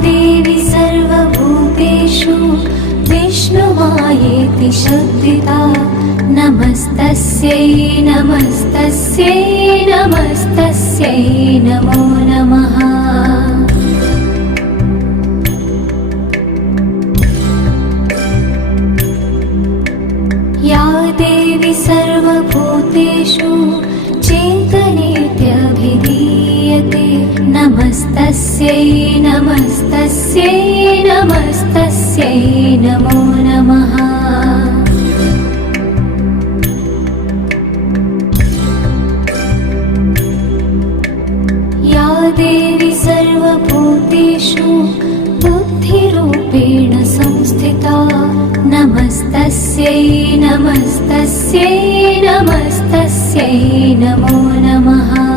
देवी सर्वभूतेषु विष्णुमायेति शब्दिता नमस्तस्यै नमस्तस्यै नमस्तस्यै नमो नमः। या देवी सर्वभूतेषु चेतनेत्यभिधीयते नमस्तस्यै नमस्तस्यै नमस्तस्यै नमो नमः। या देवी सर्वभूतेषु बुद्धिरूपेण संस्थिता नमस्तस्यै नमस्तस्यै नमस्तस्यै नमो नमः।